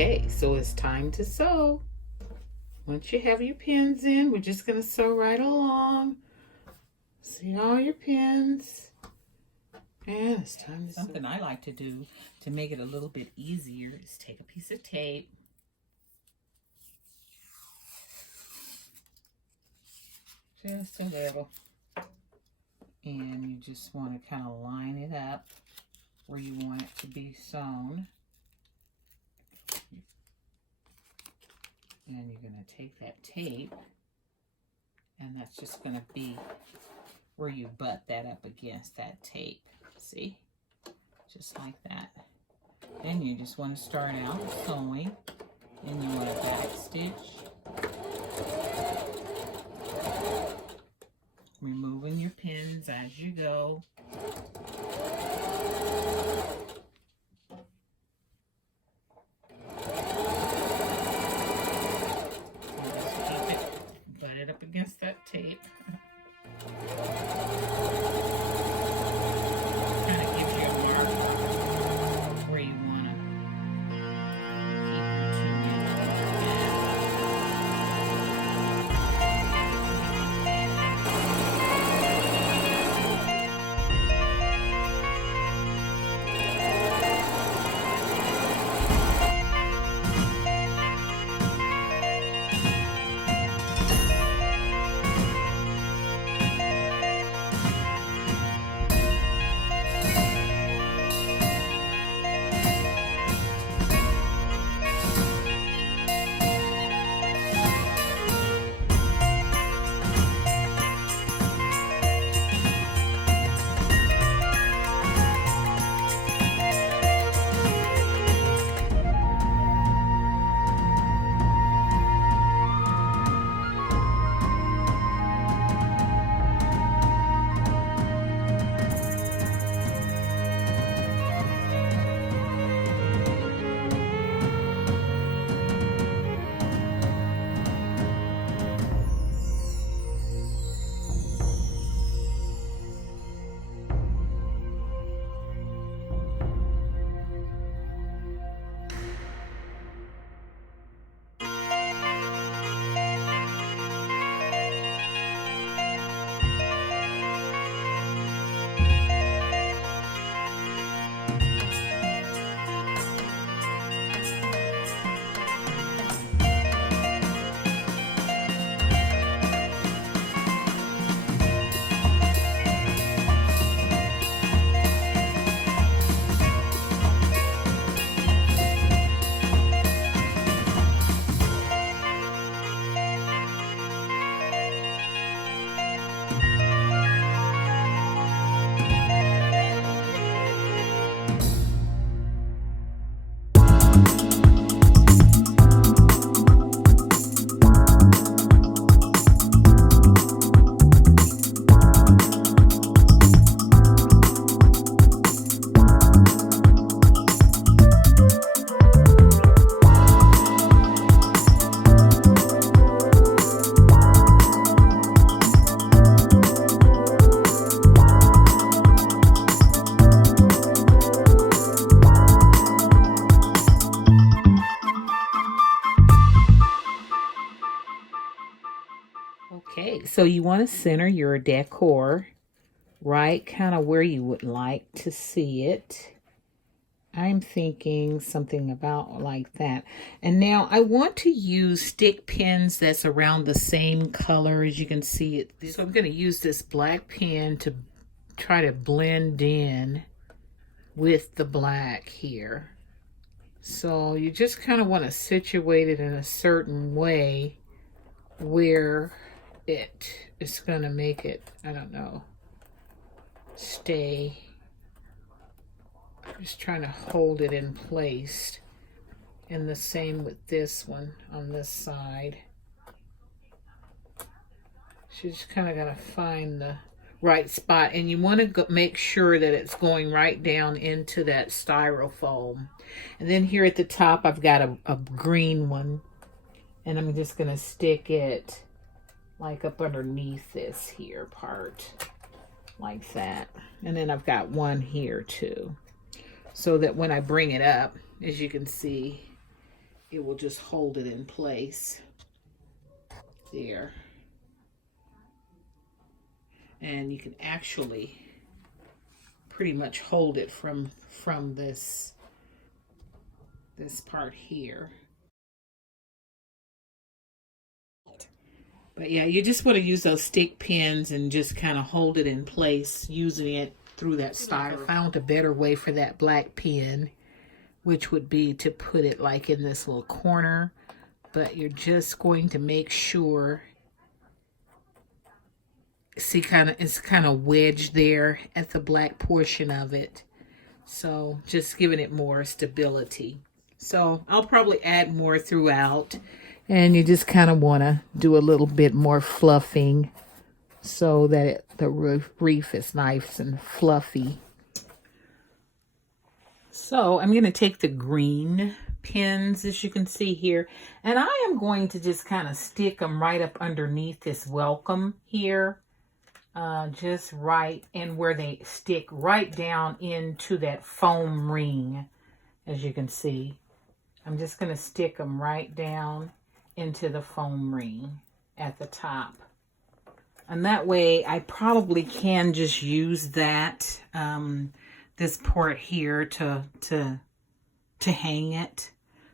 Okay, so it's time to sew. Once you have your pins in, we're just going to sew right along. See all your pins. And it's time to sew. Something I like to do to make it a little bit easier is take a piece of tape. Just a little. And you just want to kind of line it up where you want it to be sewn. And you're going to take that tape, and that's just going to be where you butt that up against that tape. See? Just like that. Then you just want to start out sewing, and you want to back stitch. Removing your pins as you go. Up against that tape. Kind of gives you a mark where you want to keep your two Okay, so you want to center your decor right kind of where you would like to see it. I'm thinking something about like that. And now I want to use stick pins that's around the same color as you can see it. So I'm going to use this black pen to try to blend in with the black here. So you just kind of want to situate it in a certain way where it is going to make it, I don't know, stay. Just trying to hold it in place. And the same with this one on this side. So just kind of got to find the right spot, and you want to make sure that it's going right down into that styrofoam. And then here at the top I've got a green one, and I'm just going to stick it like up underneath this here part like that. And then I've got one here too, so that when I bring it up, as you can see, it will just hold it in place there. And you can actually pretty much hold it from this part here. But yeah, you just want to use those stick pins and just kind of hold it in place using it through that styrofoam. I found a better way for that black pin, which would be to put it like in this little corner. But you're just going to make sure, see, it's kind of wedged there at the black portion of it. So just giving it more stability. So I'll probably add more throughout. And you just kind of want to do a little bit more fluffing so that the wreath is nice and fluffy. So I'm going to take the green pins, as you can see here, and I am going to just kind of stick them right up underneath this welcome here. Just right in where they stick right down into that foam ring, as you can see. I'm just going to stick them right down into the foam ring at the top. And that way I probably can just use that, this part here to hang it.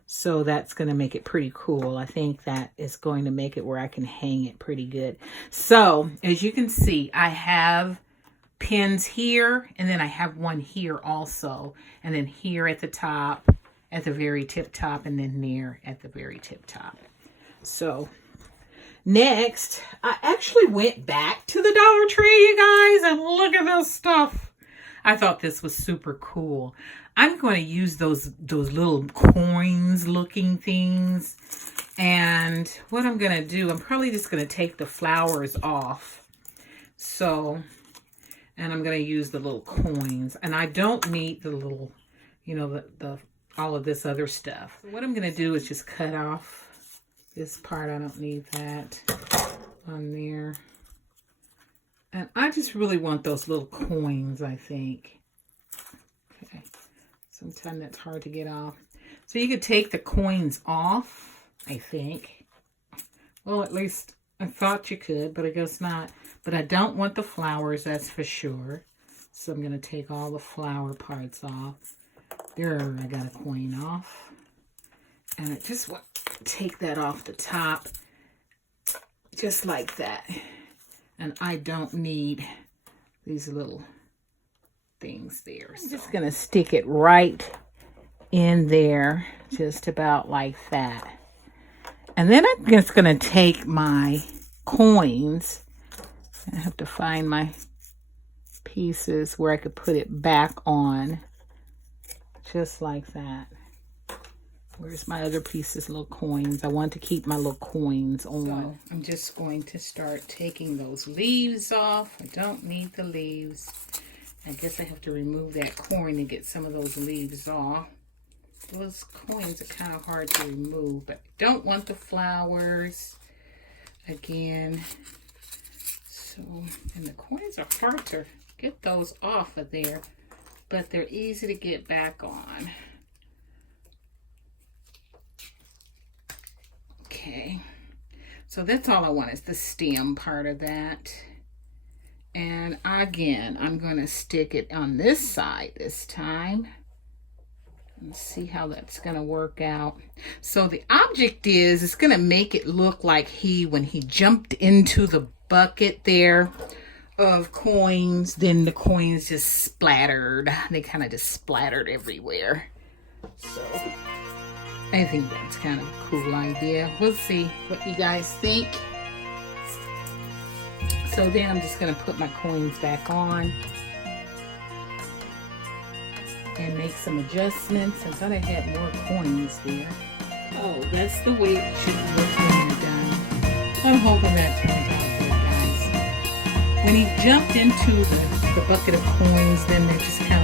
So that's going to make it pretty cool. I think that is going to make it where I can hang it pretty good. So as you can see, I have pins here, and then I have one here also, and then here at the top, at the very tip top, and then near at the very tip top. So next, I actually went back to the Dollar Tree, you guys, and look at this stuff. I thought this was super cool. I'm going to use those little coins looking things. And what I'm going to do, I'm probably just going to take the flowers off. So, and I'm going to use the little coins. And I don't need the little, you know, the all of this other stuff. So what I'm going to do is just cut off this part. I don't need that on there. And I just really want those little coins, I think. Okay. Sometimes that's hard to get off. So you could take the coins off, I think. Well, at least I thought you could, but I guess not. But I don't want the flowers, that's for sure. So I'm going to take all the flower parts off. There, I got a coin off. And I just want to take that off the top. Just like that. And I don't need these little things there. I'm just going to stick it right in there, just about like that. And then I'm just going to take my coins. I have to find my pieces where I could put it back on, just like that. Where's my other pieces, little coins? I want to keep my little coins on. So I'm just going to start taking those leaves off. I don't need the leaves. I guess I have to remove that coin to get some of those leaves off. Those coins are kind of hard to remove, but I don't want the flowers again. So, and the coins are hard to get those off of there, but they're easy to get back on. Okay, so that's all I want is the stem part of that. And again, I'm going to stick it on this side this time. Let's see how that's going to work out. So the object is, it's going to make it look like when he jumped into the bucket there of coins, then the coins just splattered. They kind of just splattered everywhere. So I think that's kind of a cool idea. We'll see what you guys think. So then I'm just going to put my coins back on and make some adjustments. I thought I had more coins there. Oh, that's the way it should look when you're done. I'm hoping that turns out good, guys. When he jumped into the bucket of coins, then they just kind of